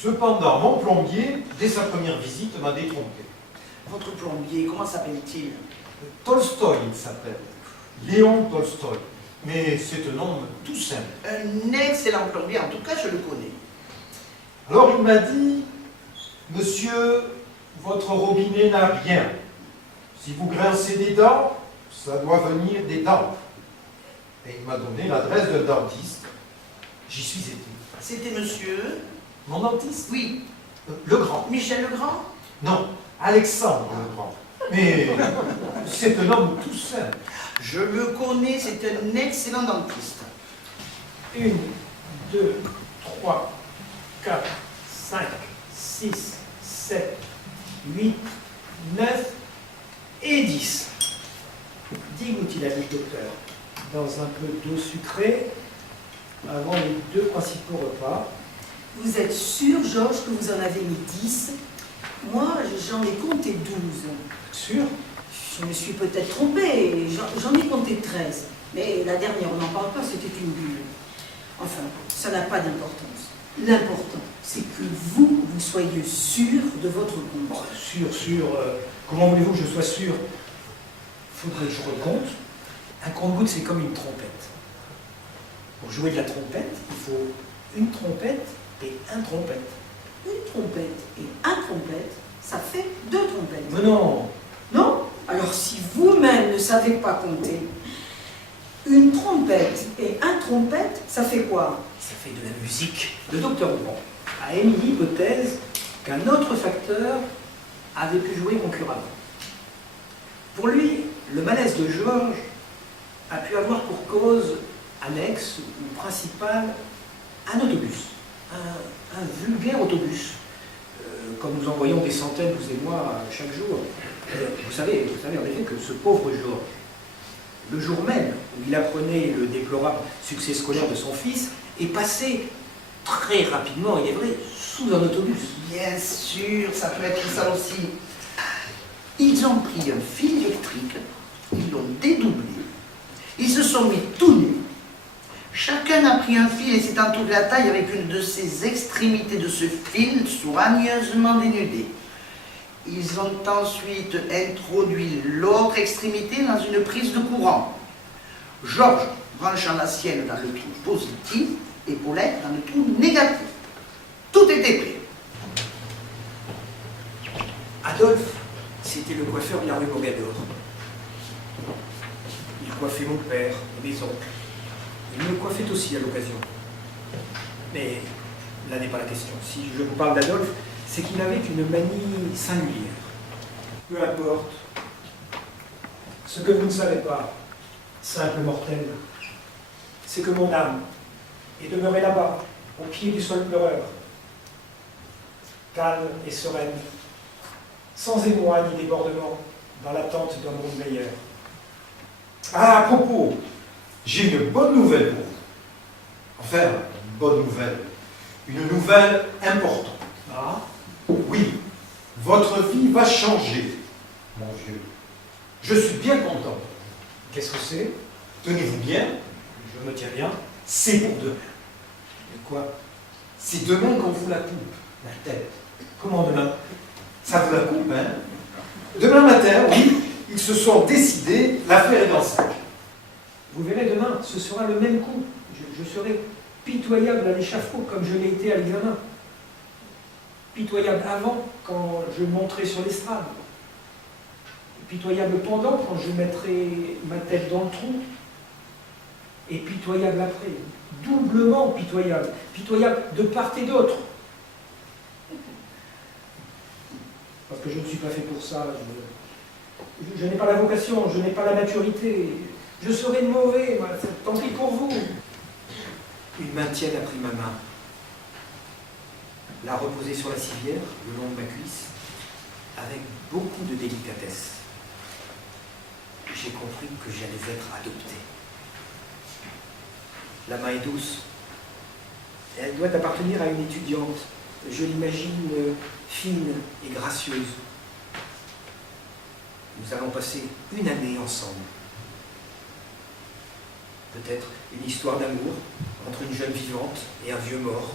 Cependant, mon plombier, dès sa première visite, m'a détrompé. Votre plombier, comment s'appelle-t-il? Tolstoï, il s'appelle. Léon Tolstoï. Mais c'est un nom tout simple. Un excellent plombier, en tout cas, je le connais. Alors il m'a dit, monsieur, votre robinet n'a rien. Si vous grincez des dents, ça doit venir des dents. Et il m'a donné l'adresse d'un dentiste. J'y suis été. C'était monsieur? Mon dentiste? Oui. Legrand. Michel Legrand? Non, Alexandre Legrand. Mais c'est un homme tout simple. Je le connais, c'est un excellent dentiste. 1, 2, 3, 4, 5, 6, 7, 8, 9 et 10. 10 gouttes, il a dit le docteur, dans un peu d'eau sucrée avant les 2 principaux repas. Vous êtes sûr, Georges, que vous en avez mis 10? Moi, j'en ai compté 12. Sûr? Je me suis peut-être trompée, j'en ai compté 13. Mais la dernière, on n'en parle pas, c'était une bulle. Enfin, ça n'a pas d'importance. L'important, c'est que vous soyez sûr de votre compte. Bon, sûr, comment voulez-vous que je sois sûr? Il faudrait que je recompte. Un compte-gouttes, c'est comme une trompette. Pour jouer de la trompette, il faut une trompette et un trompette. Une trompette et un trompette, ça fait 2 trompettes. Mais non! Non? Alors si vous-même ne savez pas compter, une trompette et un trompette, ça fait quoi? Ça fait de la musique. Le docteur Legrand a émis l'hypothèse qu'un autre facteur avait pu jouer concurremment. Pour lui, le malaise de Georges a pu avoir pour cause annexe ou principale un autobus, un vulgaire autobus, comme nous en voyons des centaines, vous et moi, chaque jour. Vous savez en effet que ce pauvre Georges, le jour même où il apprenait le déplorable succès scolaire de son fils, est passé très rapidement, il est vrai, sous un autobus. Bien sûr, ça peut être ça aussi. Ils ont pris un fil électrique, ils l'ont dédoublé, ils se sont mis tout nus. Chacun a pris un fil et s'est entouré la taille avec une de ses extrémités de ce fil soigneusement dénudée. Ils ont ensuite introduit l'autre extrémité dans une prise de courant. Georges branchant la sienne dans le trou positif et Paulette dans le trou négatif. Tout était prêt. Adolphe, c'était le coiffeur de la rue Mogador. Il coiffait mon père et mes oncles. Il me coiffait aussi à l'occasion. Mais là n'est pas la question. Si je vous parle d'Adolphe, c'est qu'il avait une manie singulière. Peu importe. Ce que vous ne savez pas, simple mortel, c'est que mon âme est demeurée là-bas, au pied du sol pleureur, calme et sereine, sans émoi ni débordement, dans l'attente d'un monde meilleur. Ah, à propos, j'ai une bonne nouvelle pour vous. Enfin, une bonne nouvelle. Une nouvelle importante. Ah, Oui, votre vie va changer, mon vieux. Je suis bien content. qu'est-ce que c'est? Tenez-vous bien, Je me tiens bien. c'est pour demain. De quoi? C'est demain qu'on vous la coupe, la tête. Comment demain? Ça vous la coupe, hein? Demain matin, oui, ils se sont décidés, l'affaire est dans le sac. Vous verrez demain, ce sera le même coup. Je serai pitoyable à l'échafaud comme je l'ai été à l'examen. Pitoyable avant, quand je monterai sur l'estrade. Pitoyable pendant, quand je mettrai ma tête dans le trou. Et pitoyable après. Doublement pitoyable. Pitoyable de part et d'autre. Parce que je ne suis pas fait pour ça. Je n'ai pas la vocation, je n'ai pas la maturité. Je serai mauvais, moi. Tant pis pour vous. Une main tiède a pris ma main, l'a reposée sur la civière, le long de ma cuisse, avec beaucoup de délicatesse. J'ai compris que j'allais être adopté. La main est douce. Elle doit appartenir à une étudiante. Je l'imagine fine et gracieuse. Nous allons passer une année ensemble. Peut-être une histoire d'amour entre une jeune vivante et un vieux mort.